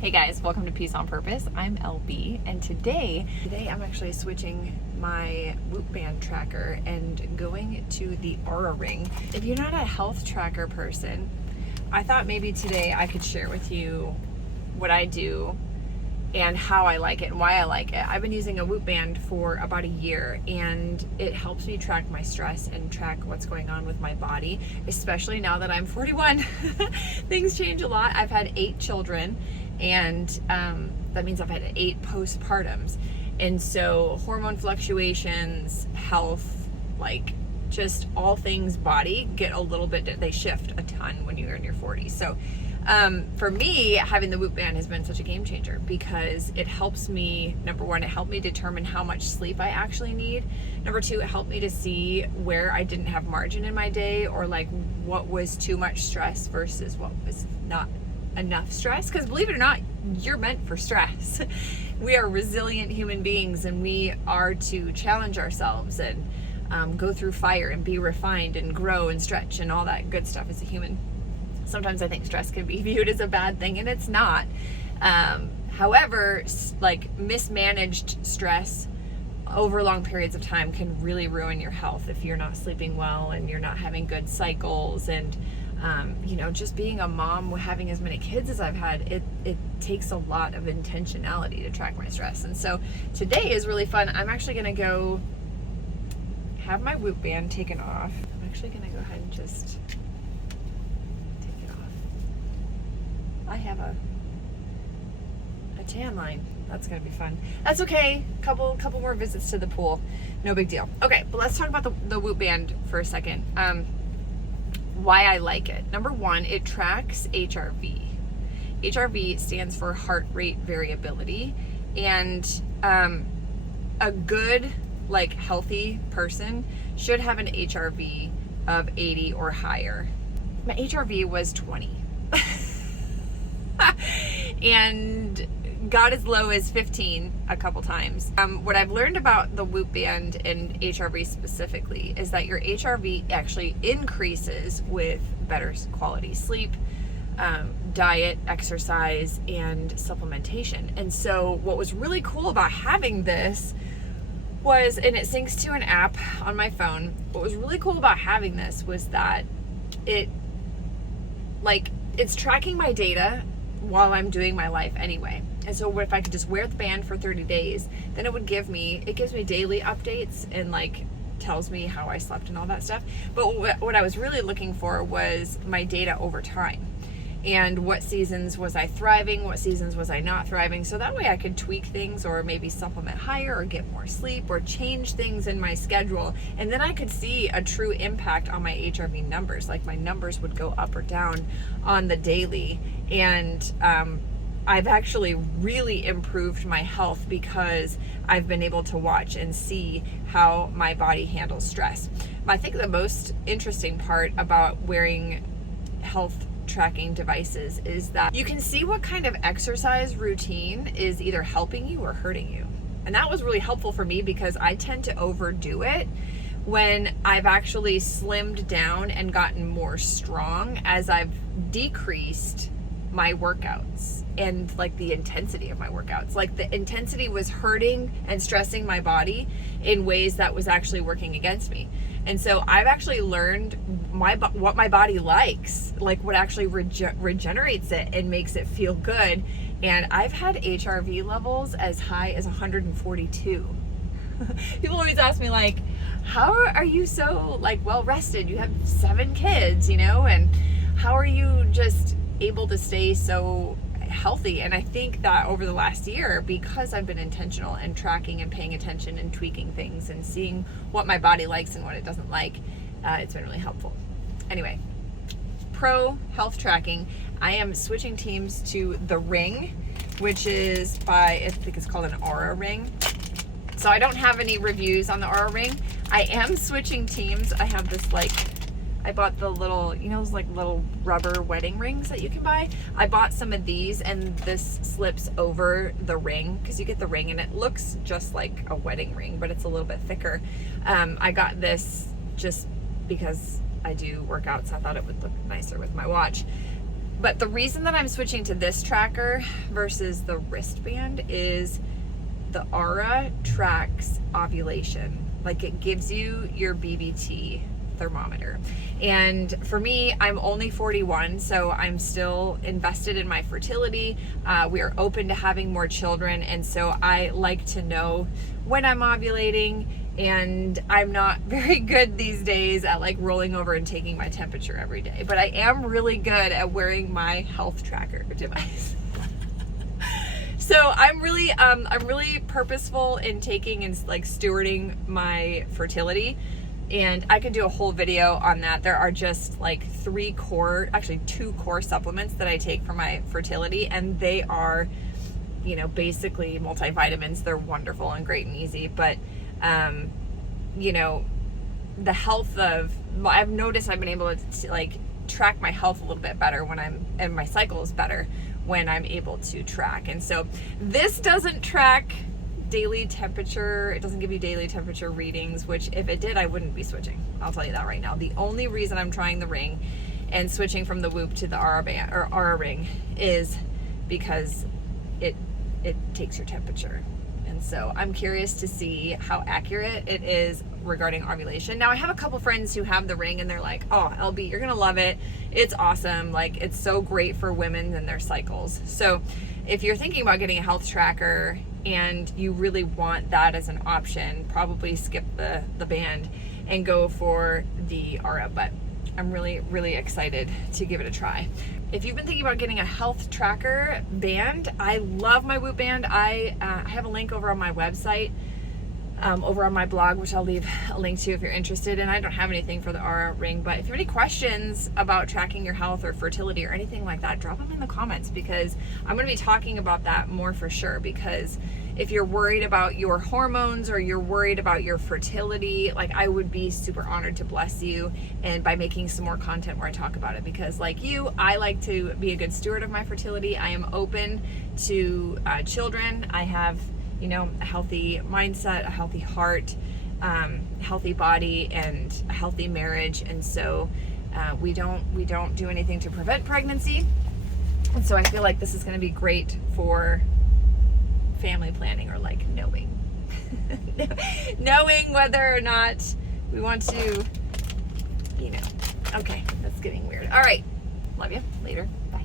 Hey guys, welcome to Peace on Purpose. I'm LB, and today I'm actually switching my Whoop Band tracker and going to the Oura Ring. If you're not a health tracker person, I thought maybe today I could share with you what I do and how I like it and why I like it. I've been using a Whoop Band for about a year, and it helps me track my stress and track what's going on with my body, especially now that I'm 41. Things change a lot. I've had 8 children, and that means I've had 8 postpartums. And so hormone fluctuations, health, like just all things body get a little bit, they shift a ton when you're in your 40s. So for me, having the Whoop Band has been such a game changer because it helps me, number one, it helped me determine how much sleep I actually need. Number two, it helped me to see where I didn't have margin in my day, or like what was too much stress versus what was not enough stress. Because believe it or not, you're meant for stress. We are resilient human beings, and we are to challenge ourselves and go through fire and be refined and grow and stretch and all that good stuff as a human. Sometimes I think stress can be viewed as a bad thing, and it's not. However, like mismanaged stress over long periods of time can really ruin your health if you're not sleeping well and you're not having good cycles. And just being a mom, having as many kids as I've had, it takes a lot of intentionality to track my stress. And so today is really fun. I'm actually going to go have my Whoop Band taken off. I'm actually going to go ahead and just take it off. I have a tan line. That's going to be fun. That's okay. Couple more visits to the pool. No big deal. Okay, but let's talk about the Whoop Band for a second. Why I like it. Number one, it tracks HRV. HRV stands for heart rate variability, and a good, like, healthy person should have an HRV of 80 or higher. My HRV was 20. And got as low as 15 a couple times. What I've learned about the Whoop Band and HRV specifically is that your HRV actually increases with better quality sleep, diet, exercise, and supplementation. And so what was really cool about having this was, and it syncs to an app on my phone, what was really cool about having this was that it's tracking my data while I'm doing my life anyway. And so if I could just wear the band for 30 days, then it gives me daily updates and like tells me how I slept and all that stuff. But what I was really looking for was my data over time. And what seasons was I thriving? What seasons was I not thriving? So that way I could tweak things, or maybe supplement higher, or get more sleep, or change things in my schedule. And then I could see a true impact on my HRV numbers. Like my numbers would go up or down on the daily. And I've actually really improved my health because I've been able to watch and see how my body handles stress. I think the most interesting part about wearing health tracking devices is that you can see what kind of exercise routine is either helping you or hurting you. And that was really helpful for me because I tend to overdo it when I've actually slimmed down and gotten more strong as I've decreased my workouts and like the intensity of my workouts. Like the intensity was hurting and stressing my body in ways that was actually working against me. And so I've actually learned what my body likes, like what actually regenerates it and makes it feel good. And I've had HRV levels as high as 142. People always ask me, like, how are you so like well rested? You have 7 kids, and how are you just able to stay so healthy? And I think that over the last year, because I've been intentional and tracking and paying attention and tweaking things and seeing what my body likes and what it doesn't like, it's been really helpful. Anyway, pro health tracking, I am switching teams to the Ring, which is I think it's called an Oura Ring. So I don't have any reviews on the Oura Ring. I am switching teams. I have this I bought the little, those like little rubber wedding rings that you can buy. I bought some of these, and this slips over the ring because you get the ring and it looks just like a wedding ring, but it's a little bit thicker. I got this just because I do workouts. I thought it would look nicer with my watch. But the reason that I'm switching to this tracker versus the wristband is the Oura tracks ovulation. Like, it gives you your BBT thermometer. And for me, I'm only 41, so I'm still invested in my fertility. We are open to having more children, and so I like to know when I'm ovulating. And I'm not very good these days at like rolling over and taking my temperature every day, but I am really good at wearing my health tracker device. So I'm really purposeful in taking and like stewarding my fertility, and I could do a whole video on that. There are just like 2 core supplements that I take for my fertility, and they are, you know, basically multivitamins. They're wonderful and great and easy, but you know, the health of, I've noticed I've been able to like track my health a little bit better and my cycle is better when I'm able to track. And so this doesn't track daily temperature. It doesn't give you daily temperature readings, which if it did, I wouldn't be switching. I'll tell you that right now. The only reason I'm trying the Ring and switching from the Whoop to the Oura Ring is because it takes your temperature. And so I'm curious to see how accurate it is regarding ovulation. Now, I have a couple friends who have the Ring and they're like, oh, LB, you're gonna love it. It's awesome. Like, it's so great for women and their cycles. So if you're thinking about getting a health tracker and you really want that as an option, probably skip the band and go for the Oura. But I'm really, really excited to give it a try. If you've been thinking about getting a health tracker band, I love my Whoop band. I have a link over on my website, over on my blog, which I'll leave a link to if you're interested. And I don't have anything for the Oura Ring, but if you have any questions about tracking your health or fertility or anything like that, drop them in the comments, because I'm going to be talking about that more for sure. Because if you're worried about your hormones or you're worried about your fertility, like, I would be super honored to bless you and by making some more content where I talk about it. Because like you, I like to be a good steward of my fertility. I am open to children. I have, you know, a healthy mindset, a healthy heart, healthy body, and a healthy marriage. And so we don't do anything to prevent pregnancy. And so I feel like this is going to be great for family planning, or like knowing whether or not we want to, you know. Okay, that's getting weird. All right, love you. Later. Bye.